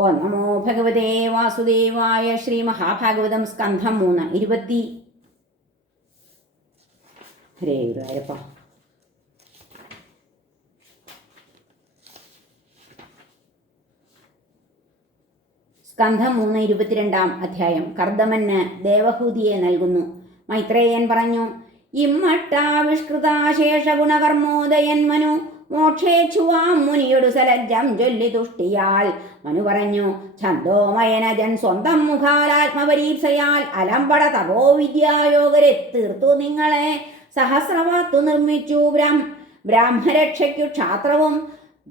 ഓ നമോ ഭഗവതേ വാസുദേവായ ശ്രീ മഹാഭാഗവതം സ്കന്ധം മൂന്ന് ഇരുപത്തി ഹരേ ഗുരുവായൂരപ്പ. സ്കന്ധം മൂന്ന് ഇരുപത്തിരണ്ടാം അധ്യായം. കർദമന് ദേവഹൂതിയെ നൽകുന്നു. മൈത്രേയൻ പറഞ്ഞു ഇമ്മട്ടാവിഷ്കൃതാശേഷ ഗുണകർമ്മോദയൻ മനു മോക്ഷേച്ഛുവാം മുനിയൊടു സലജ്ജം ചൊല്ലി തുഷ്ടിയാൽ. മനു പറഞ്ഞു ഛന്ദോമയനജൻ സ്വന്തം മുഖാലാത്മപരീക്ഷയാൽ അലമ്പട തപോ വിദ്യായോഗരെ തീർത്തു നിങ്ങളെ. സഹസ്രവാത്തു നിർമ്മിച്ചു. ബ്രാഹ്മ ബ്രാഹ്മരക്ഷയ്ക്കു ക്ഷാത്രവും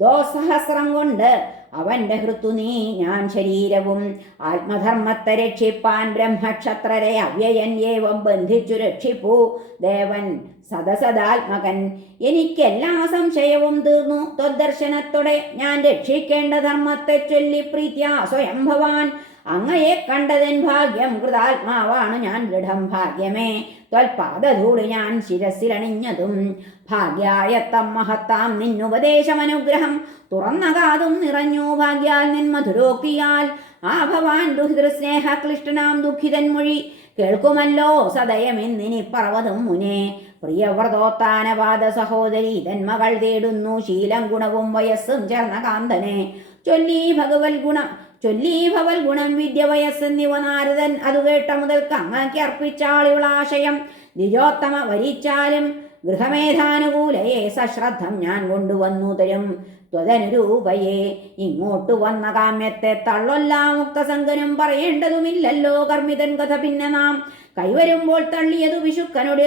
ദോസഹസ്രം കൊണ്ട് അവന്റെ ഹൃത്തു നീ ഞാൻ ശരീരവും ആത്മധർമ്മത്തെ രക്ഷിപ്പാൻ ബ്രഹ്മക്ഷത്രരെ അവ്യയൻ ഏവം ബന്ധിച്ചു രക്ഷിപ്പൂ. ദേവൻ സദസദാത്മകൻ എനിക്കെല്ലാ സംശയവും തീർന്നു. ത്വദർശനത്തോടെ ഞാൻ രക്ഷിക്കേണ്ട ധർമ്മത്തെ ചൊല്ലി പ്രീത്യ സ്വയം ഭവാൻ. അങ്ങയെ കണ്ടതൻ ഭാഗ്യം കൃതാത്മാവാണ് ഞാൻ ദൃഢം ഭാഗ്യമേ. ത്വൽപാദധൂളി ഞാൻ ശിരസിലണിഞ്ഞതും ഭാഗ്യായത്തം മഹത്താം നിന്നുപദേശമനുഗ്രഹം. തുറന്ന കാതും നിറഞ്ഞു ഭാഗ്യാൽ നിൻ മധുരോക്കിയാൽ ആ ഭവാൻ ദുഹിതൃസ്നേഹ ക്ലിഷ്ടനാം ദുഃഖിതൻ മൊഴി കേൾക്കുമല്ലോ സദയമെന്നിനി പറവതും മുനേ. പ്രിയവ്രതോത്താനപാദ സഹോദരി തന്മകൾ മകൾ തേടുന്നു ശീലം ഗുണവും വയസ്സും ചേർന്ന കാന്തനെ. ചൊല്ലി ഭഗവത് ഗുണം ചൊല്ലി ഭവൽ ഗുണം വിദ്യ വയസ്സെന്നിവ നാരദൻ അത് കേട്ട മുതൽക്ക് അങ്ങാക്കി അർപ്പിച്ചാളിവളാശയം നിജോത്തമ വരിച്ചാലും ഗൃഹമേധാനുകൂലയെ സശ്രദ്ധം ഞാൻ കൊണ്ടുവന്നു തരും ത്വതനുരൂപയെ ഇങ്ങോട്ട് വന്ന കാമ്യത്തെ തള്ളൊല്ലാ മുക്തസംഗനും പറയേണ്ടതുമില്ലല്ലോ കർമ്മിതൻ കഥ പിന്നെ നാം. കൈവരുമ്പോൾ തള്ളിയതു വിശുക്കനോട്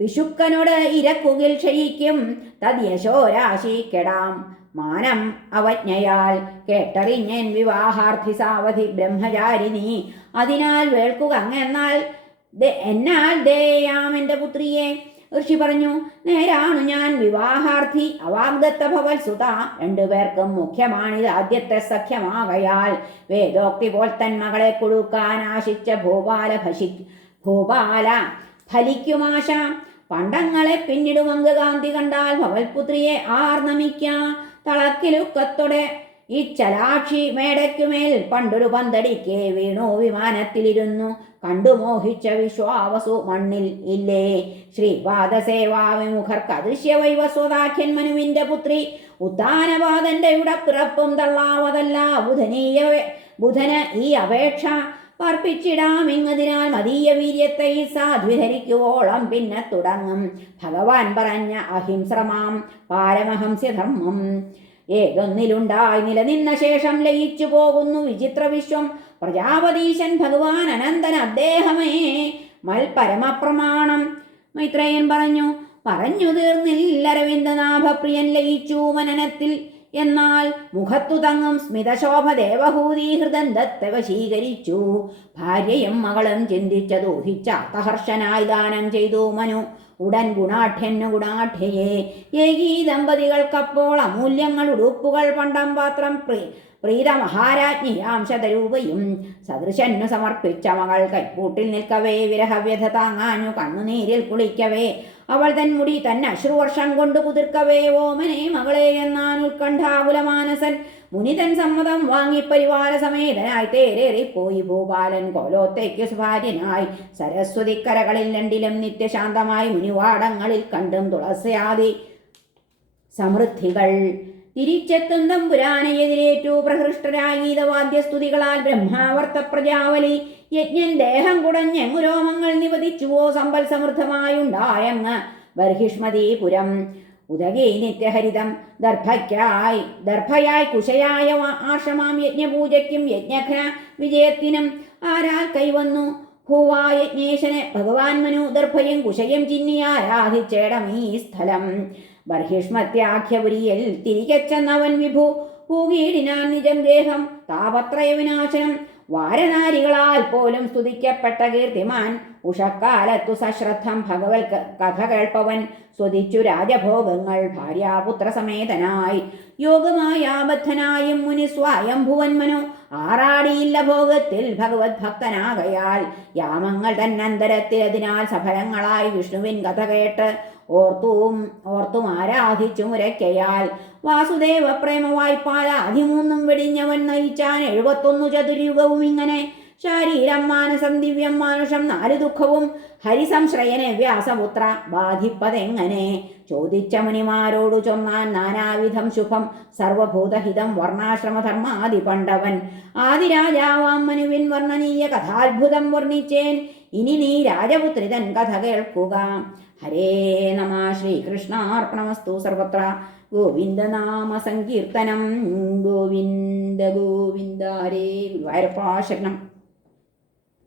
വിശുക്കനോട് ഇരക്കുകിൽ ക്ഷയിക്കും. തദ്യശോരാശി കെടാം മാനം അവജ്ഞയാൽ കേട്ടറിഞ്ഞൻ വിവാഹാർത്ഥി സാവധി ബ്രഹ്മചാരിണി അതിനാൽ വേൾക്കുക അങ്ങെന്നാൽ എന്നാൽ ദേയാമെന്റെ പുത്രിയെ. ഋഷി പറഞ്ഞു നേരാണു ഞാൻ വിവാഹാർത്ഥി. അവാഗ്ദത്ത ഭവൽ സുത. രണ്ടുപേർക്കും മുഖ്യമാണിത്. ആദ്യത്തെ സഖ്യമാകയാൽ വേദോക്തി പോൽ തൻ മകളെ കൊടുക്കാൻ ആശിച്ച ഭൂപാല ഭൂപാല ഫലിക്കുമാശ. പണ്ടങ്ങളെ പിന്നിടുമങ്ക് കാന്തി കണ്ടാൽ ഭവൽപുത്രിയെ ആർ നമിക്ക. തളക്കിലുക്കത്തോടെ ഈ ചലാക്ഷി മേടയ്ക്കുമേൽ പണ്ടൊരു പന്തടിക്ക് വീണു വിമാനത്തിലിരുന്നു. കണ്ടു മോഹിച്ച വിശ്വാവസു മണ്ണിൽ ഇല്ലേ. ശ്രീപാദസേവാവിമുഖർക്ക് അദൃശ്യവൈവസ്വതാഖ്യൻ മനുവിന്റെ പുത്രി. ഉത്താനപാദന്റെ പിറപ്പും തള്ളാവതല്ല ബുധനീയ ബുധന ഈ അപേക്ഷ. പാർപ്പിച്ചിടാമെന്നതിനാൽ മതീയ വീര്യത്തെ സാധ്വിധരിക്കുവോളം പിന്നെ തുടങ്ങും. ഭഗവാൻ പറഞ്ഞ അഹിംസ്രമാം പാരമഹംസ്യധർമ്മം. ഏതൊന്നിലുണ്ടായി നിലനിന്ന ശേഷം ലയിച്ചു പോകുന്നു വിചിത്ര വിശ്വം. പ്രജാപതീശൻ ഭഗവാൻ അനന്തൻ അദ്ദേഹമേ. മൽ പരമപ്രമാണം മൈത്രേയൻ പറഞ്ഞു പറഞ്ഞു തീർന്നില്ല അരവിന്ദനാഭപ്രിയൻ ലയിച്ചു മനനത്തിൽ. എന്നാൽ മുഖത്തു തങ്ങും സ്മിതശോഭ ദേവഹൂതി ദത്തവ വശീകരിച്ചു. ഭാര്യയും മകളും ചിന്തിച്ചത് ഊഹിച്ച അർത്ഥഹർഷനായി ദാനം ചെയ്തു മനു. ഉടൻ ഗുണാഠ്യന്നു ഗുണാഠ്യയെ. ഏകീ ദമ്പതികൾക്കപ്പോൾ അമൂല്യങ്ങൾ ഉടുപ്പുകൾ പണ്ടം പാത്രം പ്രീ പ്രീത മഹാരാജ്ഞിയാം ശതരൂപയും. സദൃശന്നു സമർപ്പിച്ച മകൾ കൈപ്പൂട്ടിൽ നിൽക്കവേ വിരഹവ്യഥ താങ്ങാനു കണ്ണുനീരിൽ കുളിക്കവേ. അവൾ തൻ മുടി തന്നെ അശ്രുവർഷം കൊണ്ട് കുതിർക്കവേ ഓമനെ മകളെ എന്നാൻ ഉത്കണ്ഠാകുലമാനസൻ മുനിതൻ സമ്മതം വാങ്ങി പരിവാര സമേതനായി തേരേറിപ്പോയി ഭൂപാലൻ കോലോത്തേക്ക് സ്വാര്യനായി സരസ്വതി കരകളിൽ രണ്ടിലും നിത്യശാന്തമായി മുനിവാടങ്ങളിൽ കണ്ടും തുളസിയാതി സമൃദ്ധികൾ. തിരിച്ചെത്തും തമ്പുരാനെ എതിരേറ്റു പ്രഹൃഷ്ടരാഗീതവാദ്യസ്തുതികളാൽ ബ്രഹ്മാവർത്ത പ്രജാവലി. യജ്ഞൻ ദേഹം കുടഞ്ഞെങ്ങു രോമങ്ങൾ നിവദിച്ചുവോ സമ്പൽ സമൃദ്ധമായുണ്ടായങ്ങ് ബർഹിഷ്മതീപുരം ഉദകേ നിത്യഹരിതം ദർഭയ്ക്കായി ദർഭയായി കുശയായ ആശ്രമാം യജ്ഞപൂജയ്ക്കും യജ്ഞഘ്ന വിജയത്തിനും ആരാൽ കൈവന്നു? ഭൂവാ യജ്ഞേശനെ ഭഗവാൻ മനു ദർഭയും കുശയും ചിന്നി ആരാധിച്ചേടം ഈ സ്ഥലം. ബർഹിഷ്മത്യാഖ്യപുരിയിൽ തിരികെ ചെന്നവൻ വിഭു പൂകീടിനാൻ നിജം ദേഹം താപത്രയ വിനാശനം വാരനാരികളാൽ പോലും സ്തുതിക്കപ്പെട്ട കീർത്തിമാൻ ഉഷക്കാലത്തു സശ്രദ്ധം ഭഗവൽ ക- കഥ കേൾപ്പവൻ സ്വദിച്ചു രാജഭോഗങ്ങൾ ഭാര്യാപുത്ര സമേതനായി യോഗമായ ആബദ്ധനായും മുനി സ്വയംഭുവൻ മനു ആറാടിയില്ല ഭോഗത്തിൽ ഭഗവത് ഭക്തനാകയാൽ. യാമങ്ങൾ തന്നന്തരത്തിൽ അതിനാൽ സഫലങ്ങളായി വിഷ്ണുവിൻ കഥ കേട്ട് ഓർത്തും ഓർത്തും ആരാധിച്ചു മുരയ്ക്കയാൽ വാസുദേവ പ്രേമ വായ്പാൽ ആദ്യമൂന്നും വെടിഞ്ഞവൻ നയിച്ചാൻ എഴുപത്തൊന്നു ചതുര്യുഗവും ഇങ്ങനെ ശാരീരം മാനസം ദിവ്യം മാനുഷം നാല് ദുഃഖവും. ഹരിസംശ്രയനെ വ്യാസപുത്ര ബാധിപ്പതെങ്ങനെ? ചോദിച്ച മുനിമാരോട് ചൊന്നാൻ നാനാവിധം ശുഭം. സർവഭൂതഹിതം വർണാശ്രമധർമാതി പണ്ഡവൻ. ആദിരാജാവാം മനുവിൻ വർണനീയ കഥാത്ഭുതം വർണിച്ചേൻ. ഇനി നീ രാജപുത്രിതൻ കഥ കേൾക്കുക. ഹരേ നമ ശ്രീകൃഷ്ണാർപ്പണമസ്തു സർവത്ര. ഗോവിന്ദനാമ സങ്കീർത്തനം. ഗോവിന്ദ ഗോവിന്ദ ഹരേ ഗുരുവായൂരപ്പാ ശരണം.